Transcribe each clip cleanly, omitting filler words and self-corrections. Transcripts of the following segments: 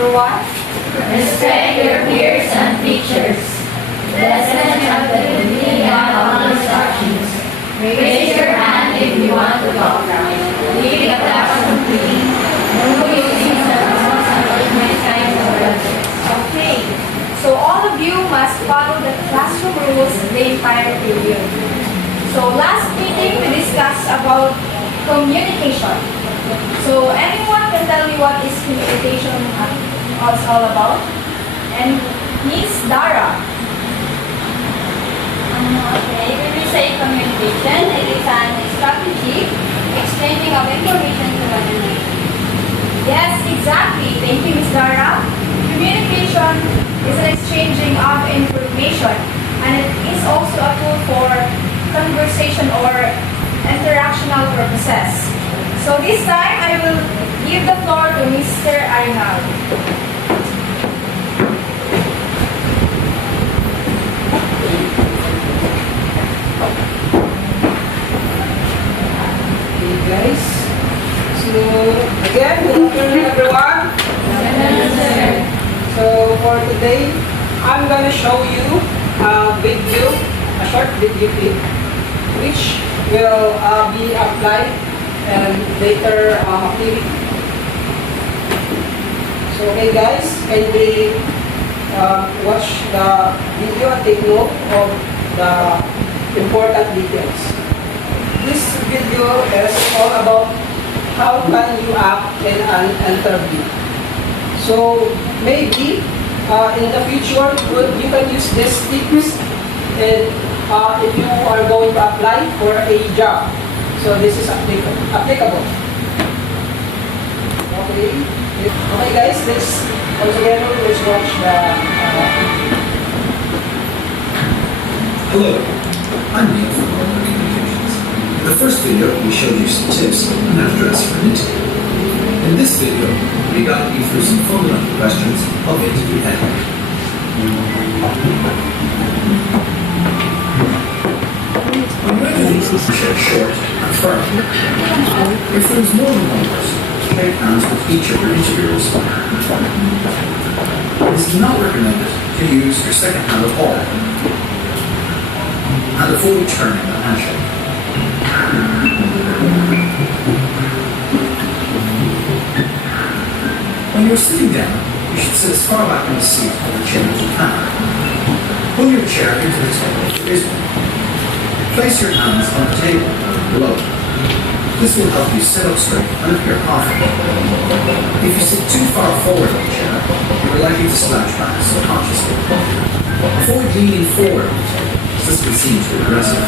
Number 1. Respect your peers and teachers. Listen of the convening all instructions. Raise your hand if you want to talk. Leave the classroom clean. No using cell phones and organized kinds of projects. Okay. So all of you must follow the classroom rules the entire period. So last meeting we discussed about communication. So anyone can tell me what is communication all about? And Miss Dara. Okay, when we say communication, it is an strategy exchanging of information to one another. Yes, exactly. Thank you, Miss Dara. Communication is an exchanging of information, and it is also a tool for conversation or interactional purposes. So this time, I will give the floor to Mr. Arinal. Hey guys, so again, good afternoon everyone. So for today, I'm gonna show you a short video clip, which will be applied and later activity. So okay guys, kindly watch the video and take note of the important details. This video is all about how can you act in an interview. So maybe in the future you can use these tips and if you are going to apply for a job. So this is applicable. Okay. Okay guys, let's all together let's watch the Hello, I'm Neil from Global Communications. In the first video, we showed you some tips on how to dress for an interview. In this video, we got you through some fundamental questions of interview etiquette. When you enter these, shake short and firm. If there is more than one person, shake hands with each of your interviewers. It is not recommended to use your second hand at all, and avoid turning the handshake. When you're sitting down, you should sit as far back in the seat of the chair as you can. Pull your chair into the table if there is one. Place your hands on the table below. This will help you sit up straight and appear confident. If you sit too far forward on the chair, you are likely to slouch back subconsciously. Avoid leaning forward on the table, as this can seem too aggressive.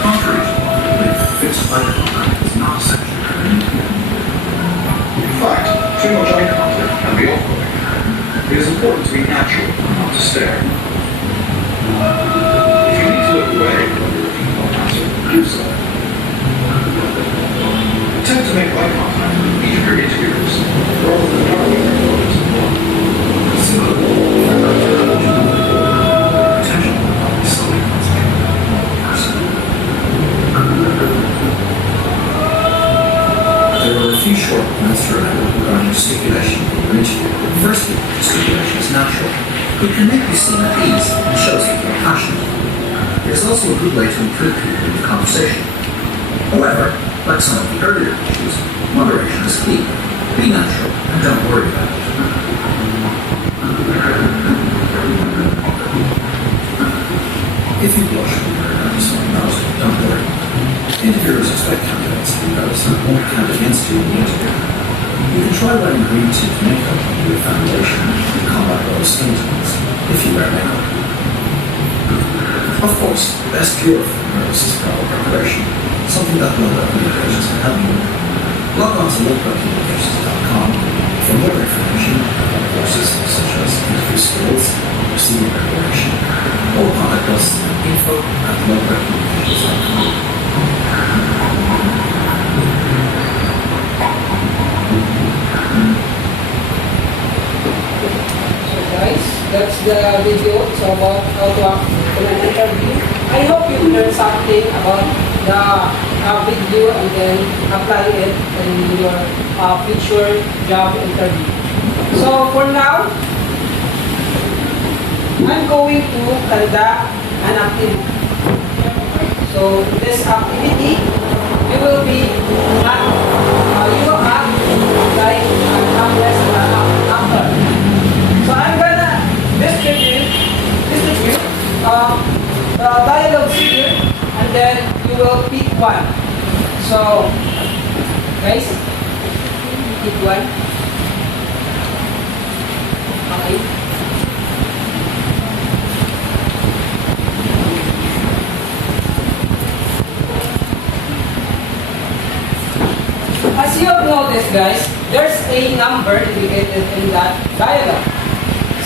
Contrary to law, fixed eye contact is not essential for an interview. In fact, too much eye contact can be off-putting. It is important to be natural and not to stare. If you need to look away when you're looking for an answer, do so. Attempt to make eye contact with each of your interviewers rather than narrowing your focus on one. Similarly, attention will not be solely concentrated on one person. There are a few short points to remember regarding gesticulation in your interview. Firstly, gesticulation is natural. It can make you seem at ease and shows that you are passionate. It is also a good way to include people in the conversation. However, like some of the earlier issues, moderation is key. Be natural and don't worry about it. If you blush when you're nervous or not, don't worry. Interviewers expect candidates to be nervous and won't count against you in the interview. You can try wearing green tint makeup under your foundation to combat those skin tones if you wear makeup. Of course, the best cure for nerves is proper preparation, something that Local Communications can help you with. Log on to localcommunications.com for more information on courses such as interview skills, procedure preparation, or contact us at info@localcommunications.com. guys, that's the video. It's about how to act in an interview. I hope you learned something about the video and then apply it in your future job interview. So for now, I'm going to conduct an activity. So this activity, you will act like an actress or an actor. So I'm gonna distribute the dialogues here, and then you will pick one. So guys, pick one. Okay. As you have noticed, guys, there's a number indicated in that dialogue.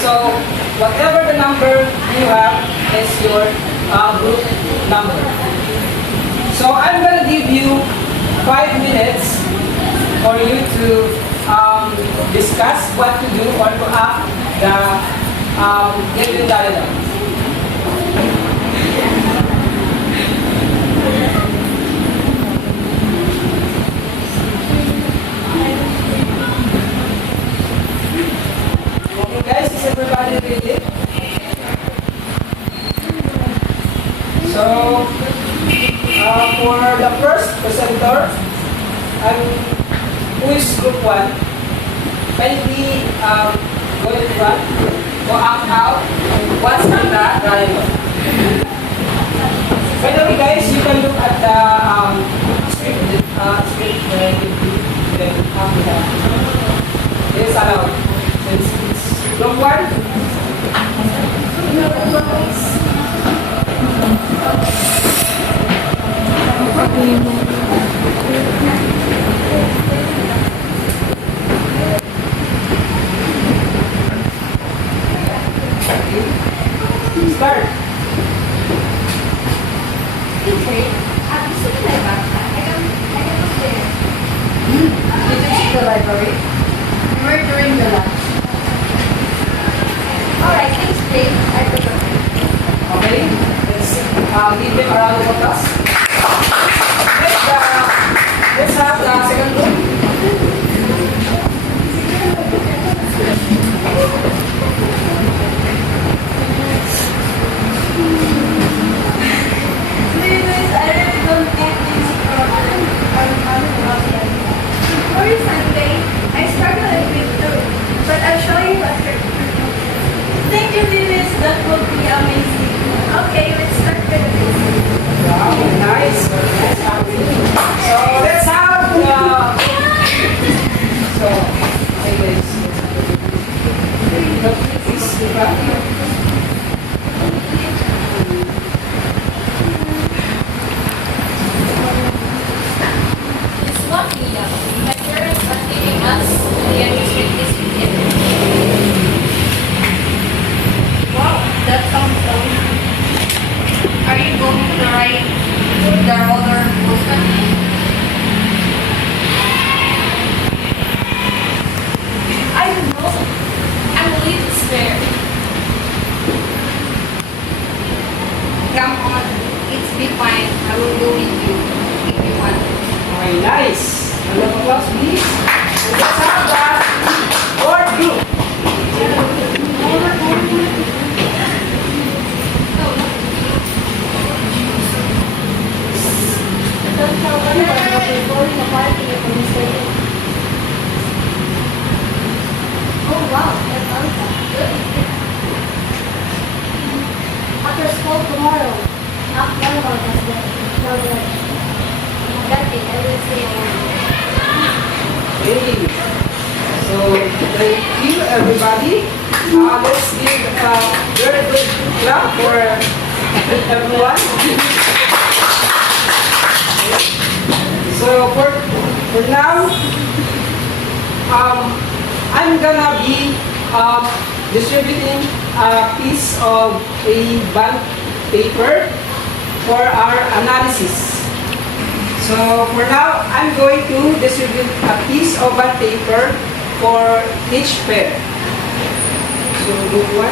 So, whatever the number you have is your group number. So, I'm going to give you 5 minutes for you to discuss what to do or to act the given dialogue. Guys, is everybody ready? So, for the first presenter, who is group 1, kindly go in front, go out, what's on the dialogue. By the way, guys, you can look at the script then after that. It is allowed. It's group 1. Start. Teacher, gusto ko na ba? I don't know there. Did you see the library? We're during the lunch. Alright, thanks, Jay. I forgot. Okay, let's give them a round of applause. Let's have the second group. Sorry, Sunday. I struggle a bit too, but I'll show you after. Thank you, Lilis. That will be amazing. Okay, let's start with this. Wow, nice. So let's have so hey guys. It's lucky, my parents are giving us the administrative ticket. Wow, that sounds fun. Are you going to write the roller coaster? I don't know. I'm a little scared. Come on, it's be fine. I will go with you if you want. Okay, nice. Round of applause, please. Let's have the fourth group. Oh wow, that's awesome. Good. After school tomorrow, not one of us will. No good. That day, I will stay home. Okay. So thank you, everybody. Let's give a very good clap for everyone. So for now, I'm gonna be distributing a piece of a bond paper for our analysis. So for now, I'm going to distribute a piece of bond paper for each pair. So group 1.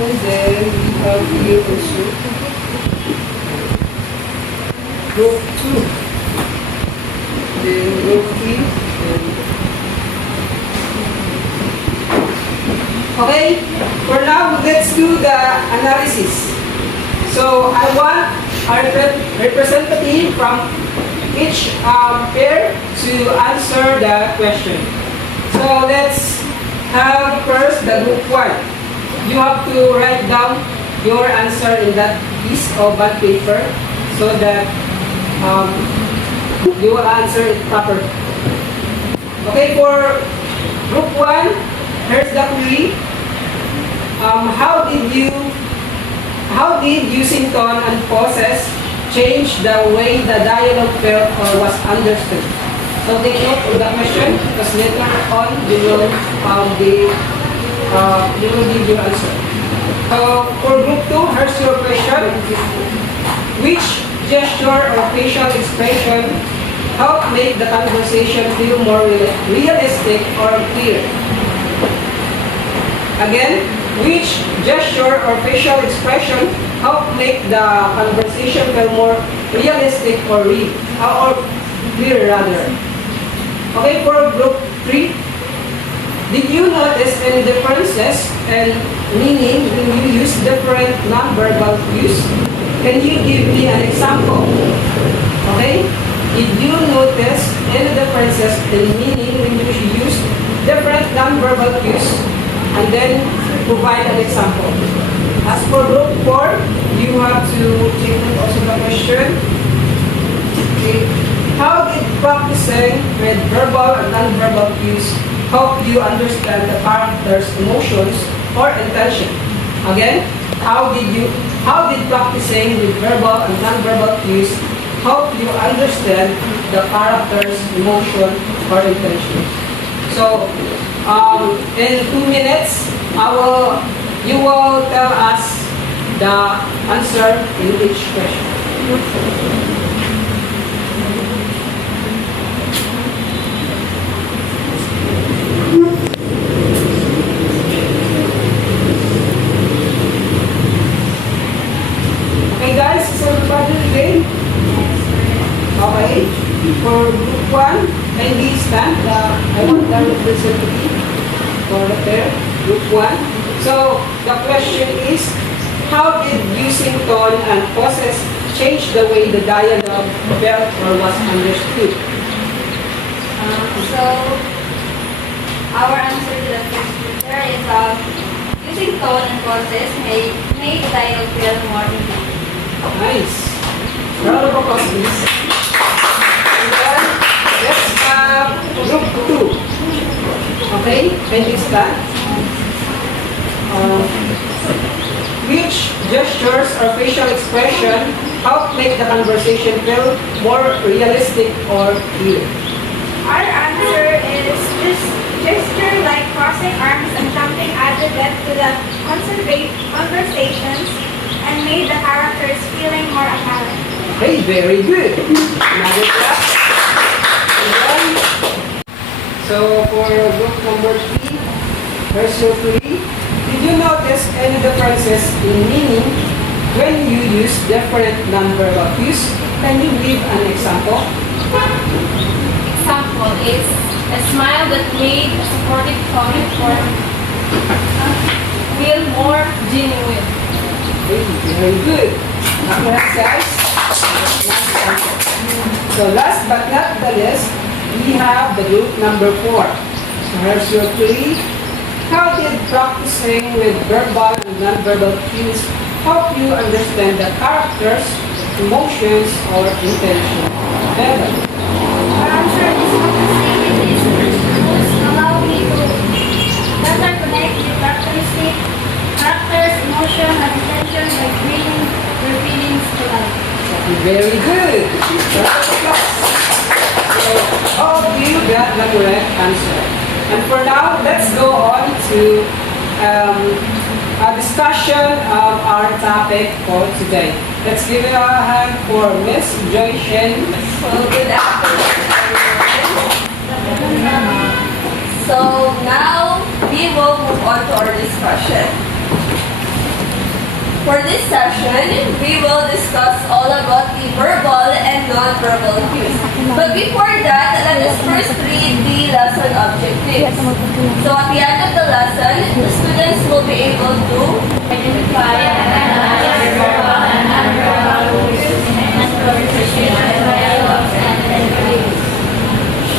And then we have here also group 2. Then group 3. Okay, for now, let's do the analysis. So I want a representative from each pair to answer the question. So let's have first the group 1. You have to write down your answer in that piece of bond paper so that you will answer it properly. Okay, for group 1, here's the query. How did using tone and pauses change the way the dialogue felt or was understood? So take note of the question because later on you will give your answer. For group 2, here's your question. Which gesture or facial expression helped make the conversation feel more realistic or clear? Again, which gesture or facial expression helped make the conversation feel more realistic or real, or clear rather? Okay, for group 3, did you notice any differences and meaning when you use different non-verbal cues? Can you give me an example? Okay, did you notice any differences in meaning when you use different non-verbal cues? And then provide an example. As for group 4, you have to take note also the question. Okay. How did practicing with verbal and non-verbal cues help you understand the character's emotions or intention? Again, how did practicing with verbal and non-verbal cues help you understand the character's emotion or intention? So, in 2 minutes, you will tell us the answer in each question. Okay guys, is everybody ready? Okay. For group 1, kindly stand. I want the representative for the pair, group 1. So, the question is, how did using tone and pauses change the way the dialogue felt or was understood? So, our answer to the first there is using tone and pauses made the dialogue feel more engaging. Nice. Round of applause, please. And then, let's have group 2. Okay, kindly stand. Which gestures or facial expression help make the conversation feel more realistic or clear? Our answer is just gesture like crossing arms and jumping added depth to the conversations and made the characters feeling more apparent. Okay, very good. Another clap. And then, so for group number 3, here's your 3. Did you notice any differences in meaning when you use different non-verbal cues? Can you give an example? Example is a smile that made a supportive comment or feel more genuine. Okay, very good. Congrats, guys. So last but not the least, we have the group number 4. So here's your 3. How did practicing with verbal and non-verbal cues help you understand the characters, emotions, or intention better? Our answer is focusing with these tools allow me to better connect with characters, emotion, and intention by bringing their feelings to life. Very good. Round of applause. So all of you got the correct answer. And for now, let's go on to a discussion of our topic for today. Let's give it a hand for Miss Joy Shen. So good afternoon, everyone. So now we will move on to our discussion. For this session, we will discuss all about the verbal and non-verbal cues. But before that, let us first read the lesson objectives. So at the end of the lesson, the students will be able to Identify and analyze verbal and nonverbal cues in conversation, dialogues, and interviews.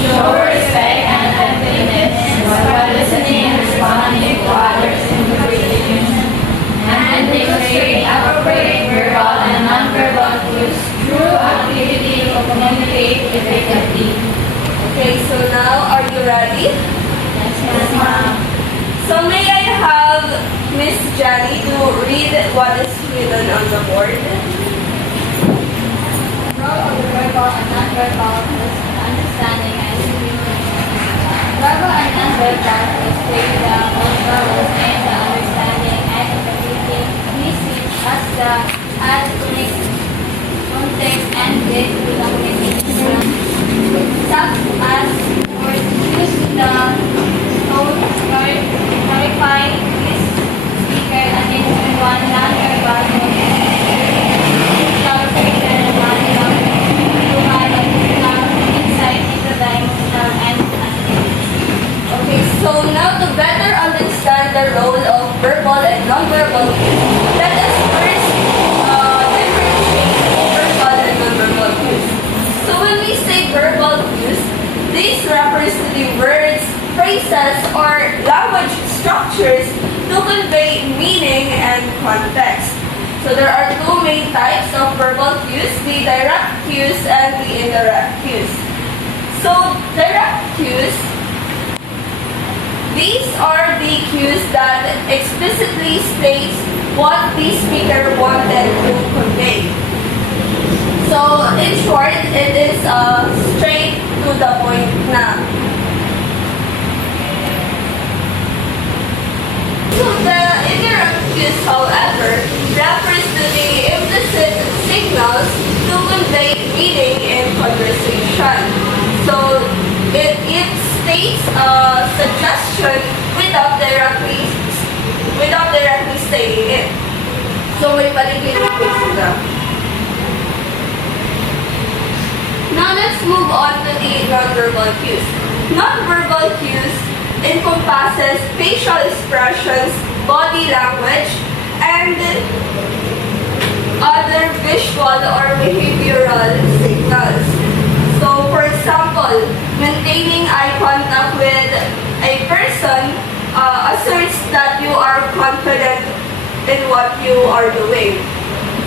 Show respect and attentiveness while listening and responding to others' conversations, and demonstrate appropriate verbal and nonverbal cues through activity to communicate effectively. Okay, so now are you ready? Yes, ma'am. So may I have Miss Jenny to read what is written on the board? Role of the verbal and nonverbal is understanding and communication. Verbal and nonverbal is breakdown of verbals and the understanding and interpreting these things as the add context and get to the communication. Such as words use the tone or clarify this speaker and in one nonverbal clarification and dialogue provide insight into the emotional and attitude. Okay, so now to better understand the role of verbal and nonverbal cues, let us first differentiate verbal and nonverbal cues. So when we say verbal cues, this refers to the words, phrases, or language structures to convey meaning and context. So there are two main types of verbal cues, the direct cues and the indirect cues. So direct cues, these are the cues that explicitly states what the speaker wanted to convey. So in short, it is straight to the point na. So the indirect cues, however, refers to the implicit signals to convey meaning in conversation. So it states a suggestion without directly saying it. So may paligiran ko sila. Now let's move on to the nonverbal cues. Nonverbal cues encompasses facial expressions, body language, and other visual or behavioral signals. So, for example, maintaining eye contact with a person asserts that you are confident in what you are doing.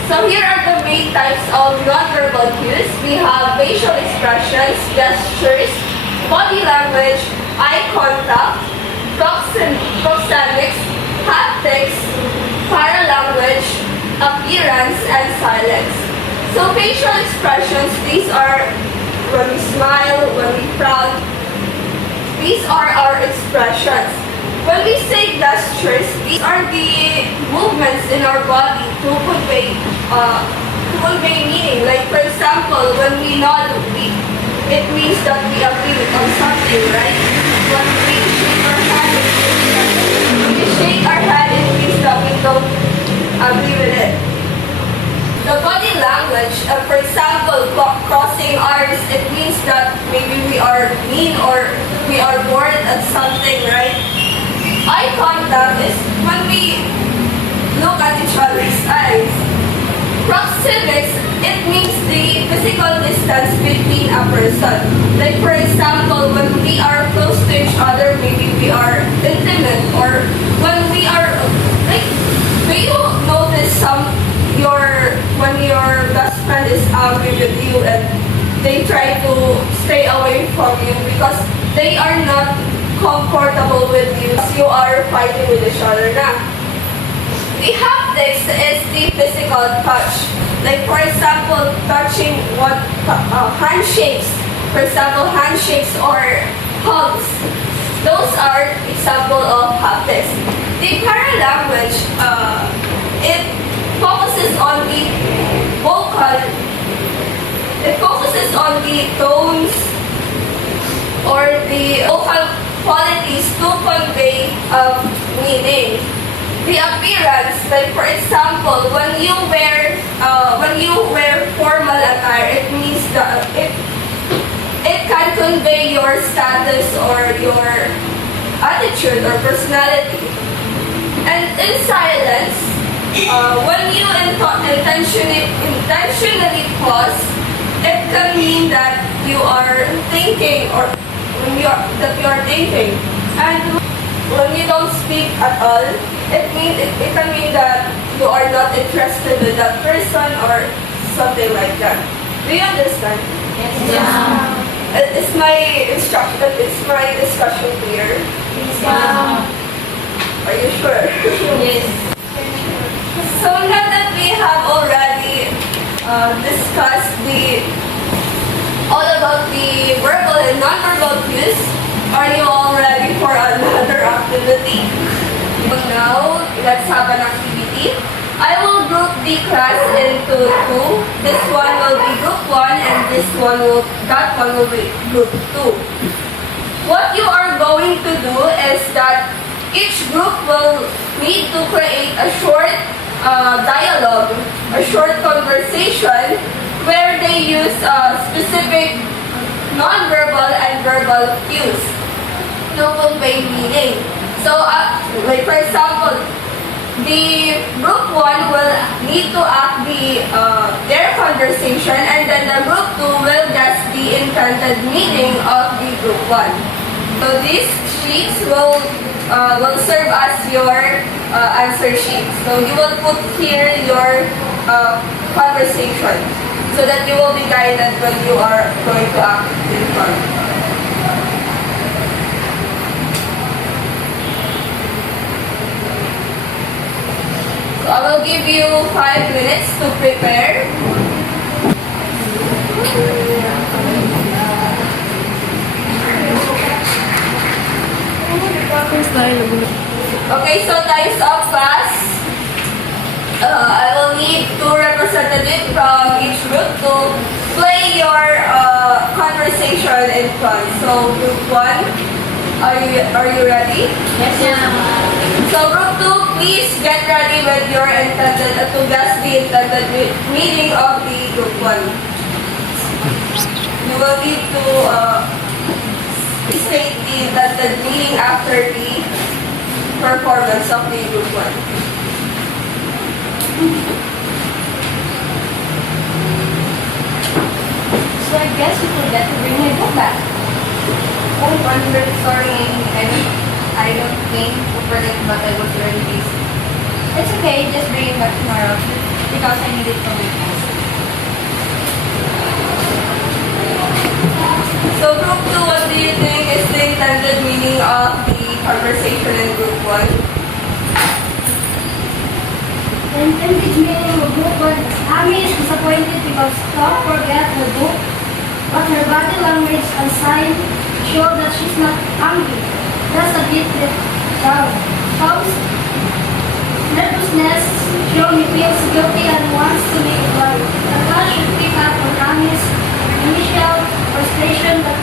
So here are the main types of nonverbal cues. We have facial expressions, gestures, body language, eye contact, proxemics, haptics, paralanguage, appearance, and silence. So facial expressions, these are when we smile, when we frown, these are our expressions. When we say gestures, these are the movements in our body to convey meaning. Like for example, when we nod, it means that we agree on something, right? When we shake our hand, it means that we don't agree with it. The body language, for example, crossing arms, it means that maybe we are mean or we are bored at something, right? Eye contact is when we look at each other's eyes. Proxemics, it means the physical distance between a person. Like for example, when we are close to each other, maybe we are intimate, or when we are, like, do you notice when your best friend is angry with you and they try to stay away from you because they are not comfortable with you, you are fighting with each other now. The haptics is the physical touch. Like for example, touching handshakes. For example, handshakes or hugs. Those are example of haptics. The paralanguage, it focuses on the vocal. It focuses on the tones or the vocal qualities to convey meaning. the appearance. Like for example, when you wear formal attire, it means that it can convey your status or your attitude or personality. And in silence, when you intentionally pause, it can mean that you are thinking or that you are thinking. And when you don't speak at all, it can mean that you are not interested in that person or something like that. Do you understand? Yeah. It's my instruction. It's my discussion clear. Yeah. Are you sure? Yes. So now that we have already discussed all about the verbal and non-verbal cues, are you all ready for another activity? Now, let's have an activity. I will group the class into two. This one will be group 1 and that one will be group 2. What you are going to do is that each group will need to create a short dialogue, a short conversation where they use specific non-verbal and verbal cues to convey meaning. So, like for example, the group 1 will need to act their conversation, and then the group 2 will guess the intended meaning of the group 1. So these sheets will serve as your answer sheets. So you will put here your conversation so that you will be guided when you are going to act in front. So I will give you 5 minutes to prepare. Okay, so time's up fast. I will need 2 representatives from each group to play your conversation in front. So group 1, are you ready? Yes, ma'am. So group 2, please get ready with your to guess the intended meaning of the group 1. You will need to state the intended meaning after the performance of the group 1. So I guess you forget to bring my book back. Oh, I'm very sorry. I don't mean to forget, but I was very busy. It's okay, just bring it back tomorrow because I need it for my class. So group 2, what do you think is the intended meaning of the conversation in group 1? The intended meaning of group 1 is Amy is disappointed because Tom forgot her book, but her body language and sign show that she's not angry. That's a bit down. Tom's nervousness shows he feels guilty and wants to make it right. The class should pick up on Amy's initial frustration that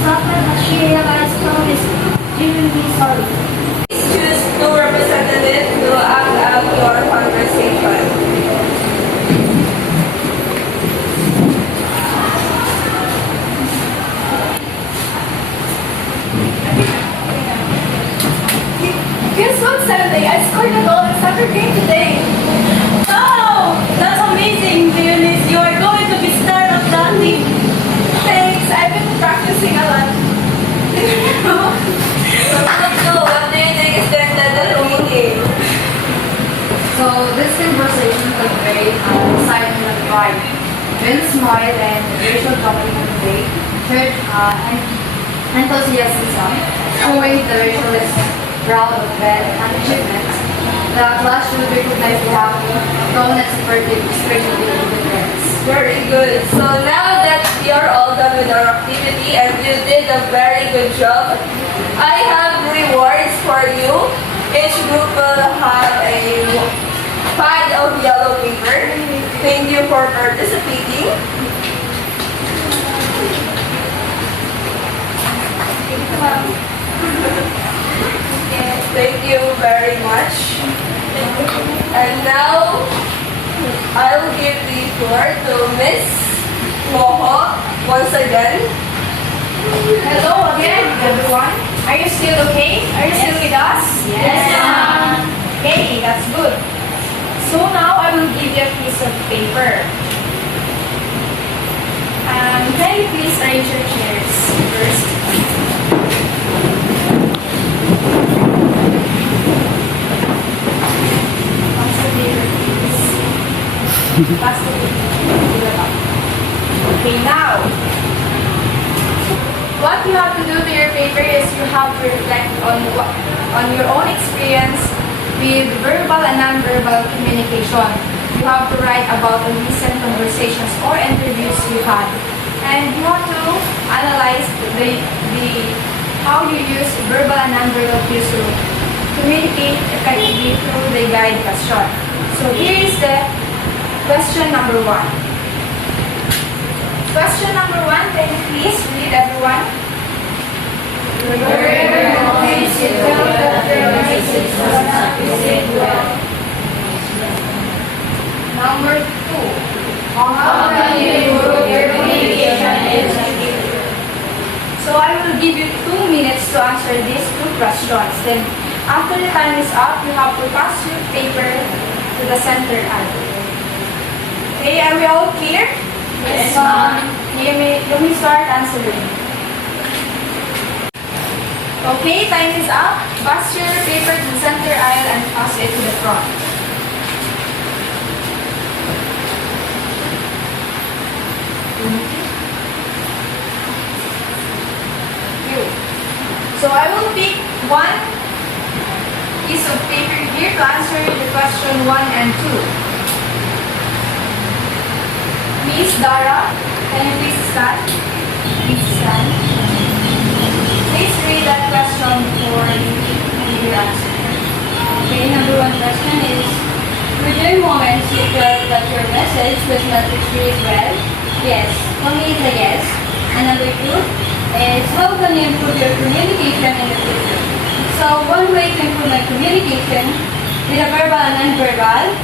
suffered as she realized Tom is genuinely sorry. Please choose 2 representatives to act out your conversation. Guess what, Sunday? I scored a goal in soccer game today. Wow! That's amazing, Dionys. You are going to be star of that team. Thanks, I've been practicing a lot. So what do you think is the intended meaning? So this conversation conveyed excitement and pride. Ben smiled and Rachel conveyed enthusiasm, showing the Rachel is proud of Ben and achievements. The class should recognize the happy, tone and supportive expression between the parents. Very good. So now that you're all done with our activity and you did a very good job, I have rewards for you. Each group will have a pad of yellow paper. Thank you for participating. Thank you very much. floor to Miss Moho once again. Hello again, everyone. Are you still okay? Are you still with us? Yes, ma'am. Okay, that's good. So now I will give you a piece of paper. Can you please arrange your chairs first? Pass the paper, please. Pass the paper to the back. Okay, now, what you have to do to your paper is you have to reflect on your own experience with verbal and non-verbal communication. You have to write about the recent conversations or interviews you had. And you have to analyze how you use verbal and non-verbal cues to communicate effectively through the guide question. So here is the question number 1. Question number 1, can you please read, everyone? Number 2. How can you improve your communication skills? So I will give you 2 minutes to answer these 2 questions. Then after the time is up, you have to pass your paper to the center aisle. Okay, are we all clear? Yes, ma'am. You may start answering. Okay, time is up. Pass your paper to the center aisle and pass it to the front. You. So I will pick one piece of paper here to answer the question 1 and 2. Miss Dara, can you please stand? Please stand. Please read that question before you give your answer. Okay, number 1 question is, were there moments you felt that your message was not received well? Yes. For me, it's a yes. And number 2 is, how can you improve your communication in the future? So, one way to improve my communication with a verbal and non-verbal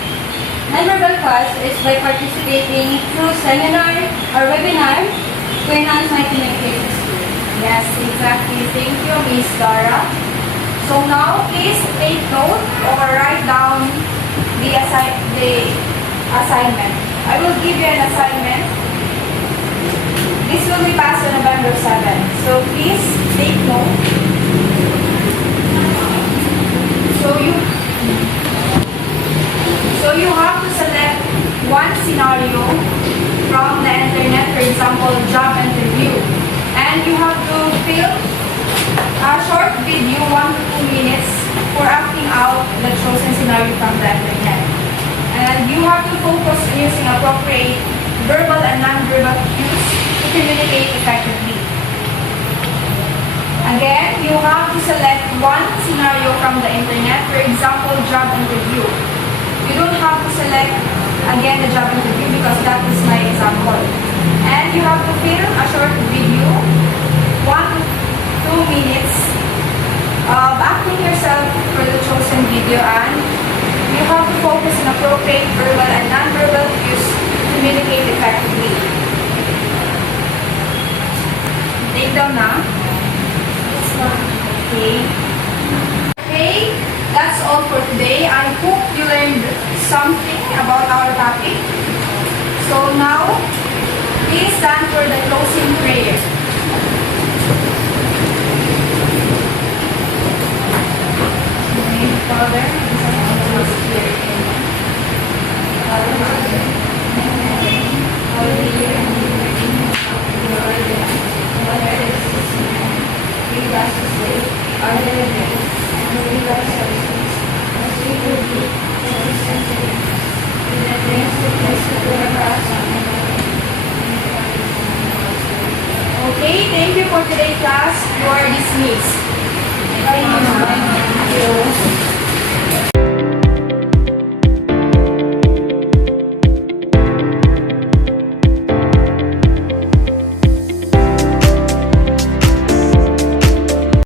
class is by participating through seminar or webinar to enhance my communication skills. Yes, exactly. Thank you, Miss Dara. So now, please take note or write down the assignment. I will give you an assignment. This will be passed on November 7. So please take note. So you have to select one scenario from the internet, for example, job interview. And you have to film a short video, 1 to 2 minutes, for acting out the chosen scenario from the internet. And you have to focus on using appropriate verbal and non-verbal cues to communicate effectively. Again, you have to select one scenario from the internet, for example, job interview. You don't have to select again the job interview because that is my example. And you have to film a short video, 1 to 2 minutes, of acting yourself for the chosen video, and you have to focus on appropriate verbal and non-verbal cues to communicate effectively. Take down na. Okay. Okay, that's all for today. I hope you learned something about our topic. So now, please stand for the closing prayer. In the name of the Father, and the Son, and the Holy Spirit. Amen. Hallelujah. We bless this day, our daily bread, and forgive our sins, as we forgive those who sin against us. Do not bring us to test, but deliver us from evil. Okay, thank you for today's class. You are dismissed. Thank you.